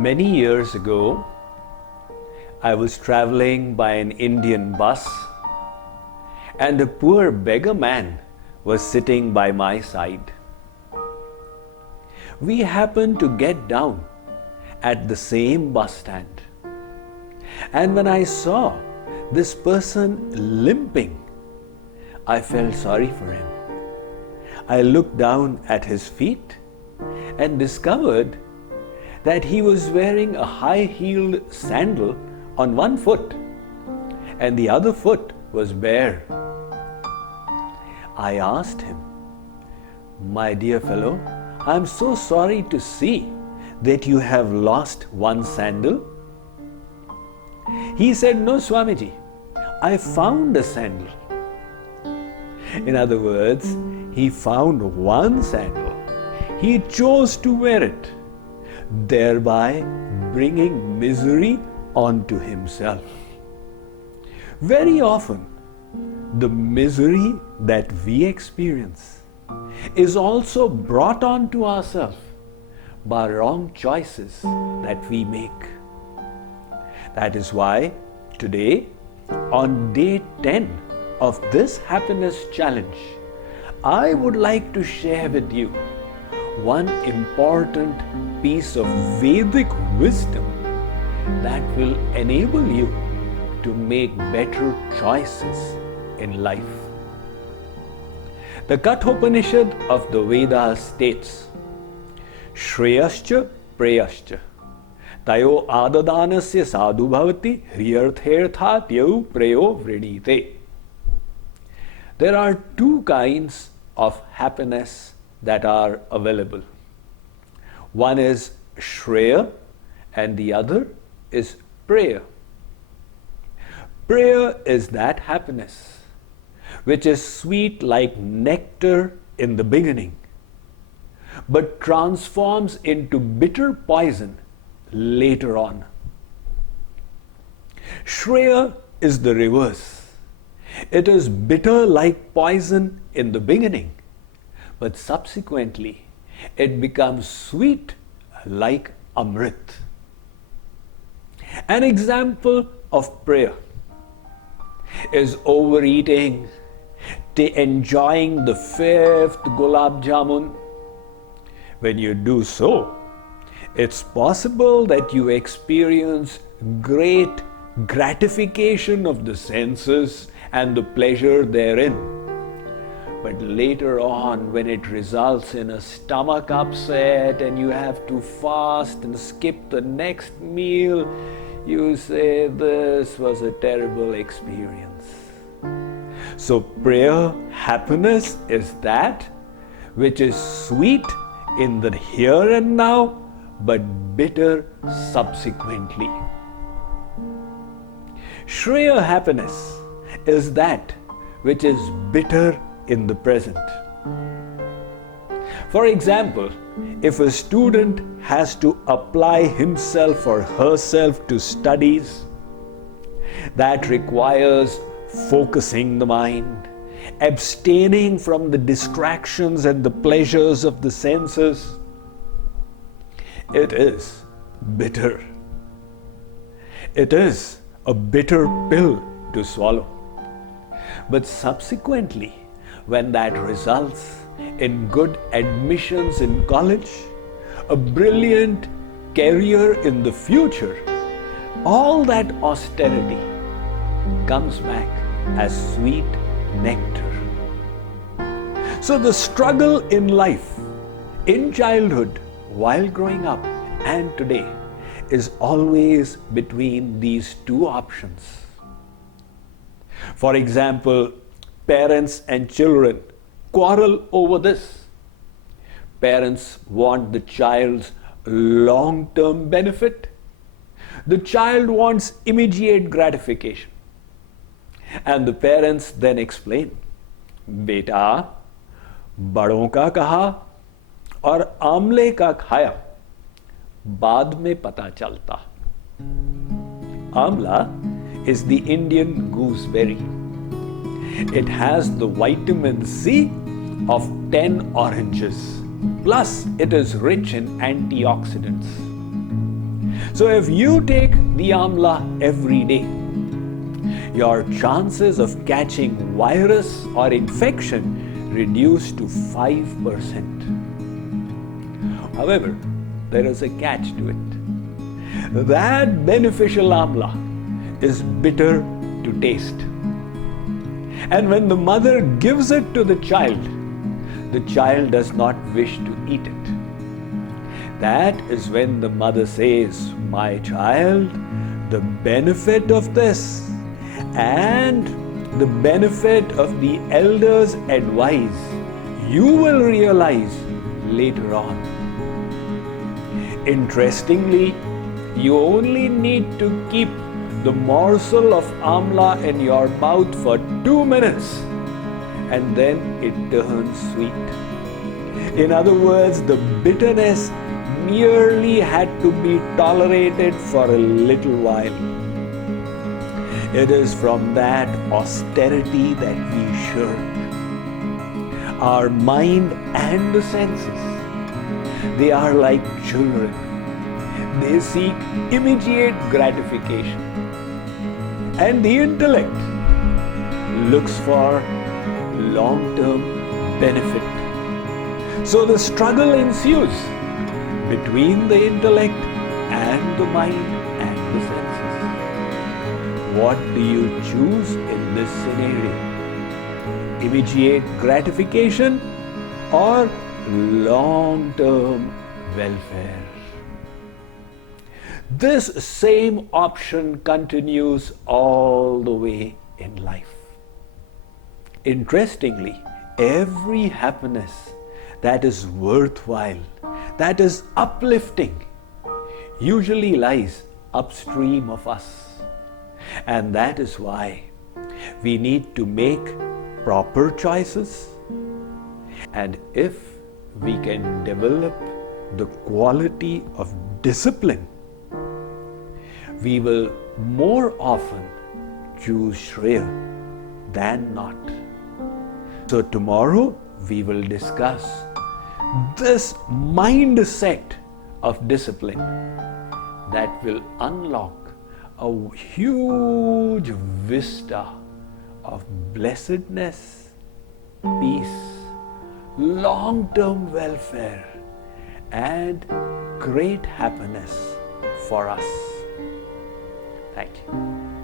Many years ago, I was traveling by an Indian bus and a poor beggar man was sitting by my side. We happened to get down at the same bus stand. And when I saw this person limping, I felt sorry for him. I looked down at his feet and discovered that he was wearing a high-heeled sandal on one foot and the other foot was bare. I asked him, "My dear fellow, I am so sorry to see that you have lost one sandal." He said, "No, Swamiji, I found a sandal." In other words, he found one sandal. He chose to wear it, thereby bringing misery onto himself. Very often, the misery that we experience is also brought on to ourselves by wrong choices that we make. That is why today, on day 10 of this happiness challenge, I would like to share with you one important piece of Vedic wisdom that will enable you to make better choices in life. The Kathopanishad of the Vedas states, Shreyascha Preyascha Tayo Adadanasya Sadhu Bhavati Hriyartherthatyau Preyo Vridite. There are two kinds of happiness that are available. One is Shreya and the other is Preya. Preya is that happiness which is sweet like nectar in the beginning, but transforms into bitter poison later on. Shreya is the reverse. It is bitter like poison in the beginning, but subsequently it becomes sweet like Amrit. An example of prayer is overeating, enjoying the 5th gulab jamun. When you do so, it's possible that you experience great gratification of the senses and the pleasure therein. But later on, when it results in a stomach upset and you have to fast and skip the next meal, you say, "This was a terrible experience." So prayer happiness is that which is sweet in the here and now, but bitter subsequently. Shreya happiness is that which is bitter in the present. For example, if a student has to apply himself or herself to studies, that requires focusing the mind, abstaining from the distractions and the pleasures of the senses, it is bitter. It is a bitter pill to swallow. But subsequently, when that results in good admissions in college, a brilliant career in the future, all that austerity comes back as sweet nectar. So the struggle in life, in childhood, while growing up, and today, is always between these two options. For example, parents and children quarrel over this. Parents want the child's long-term benefit. The child wants immediate gratification. And the parents then explain, "Beta, बड़ों का कहा और आमले का खाया, बाद में पता चलता." Amla is the Indian gooseberry. It has the vitamin C of 10 oranges. Plus, it is rich in antioxidants. So if you take the Amla every day, your chances of catching virus or infection reduce to 5%. However, there is a catch to it. That beneficial Amla is bitter to taste. And when the mother gives it to the child does not wish to eat it. That is when the mother says, "My child, the benefit of this and the benefit of the elders' advice, you will realize later on." Interestingly, you only need to keep the morsel of Amla in your mouth for 2 minutes and then it turns sweet. In other words, the bitterness merely had to be tolerated for a little while. It is from that austerity that we shirk. Our mind and the senses, they are like children. They seek immediate gratification. And the intellect looks for long-term benefit. So the struggle ensues between the intellect and the mind and the senses. What do you choose in this scenario? Immediate gratification or long-term welfare? This same option continues all the way in life. Interestingly, every happiness that is worthwhile, that is uplifting, usually lies upstream of us. And that is why we need to make proper choices. And if we can develop the quality of discipline, we will more often choose Shreya than not. So tomorrow we will discuss this mindset of discipline that will unlock a huge vista of blessedness, peace, long-term welfare, and great happiness for us. Thank you.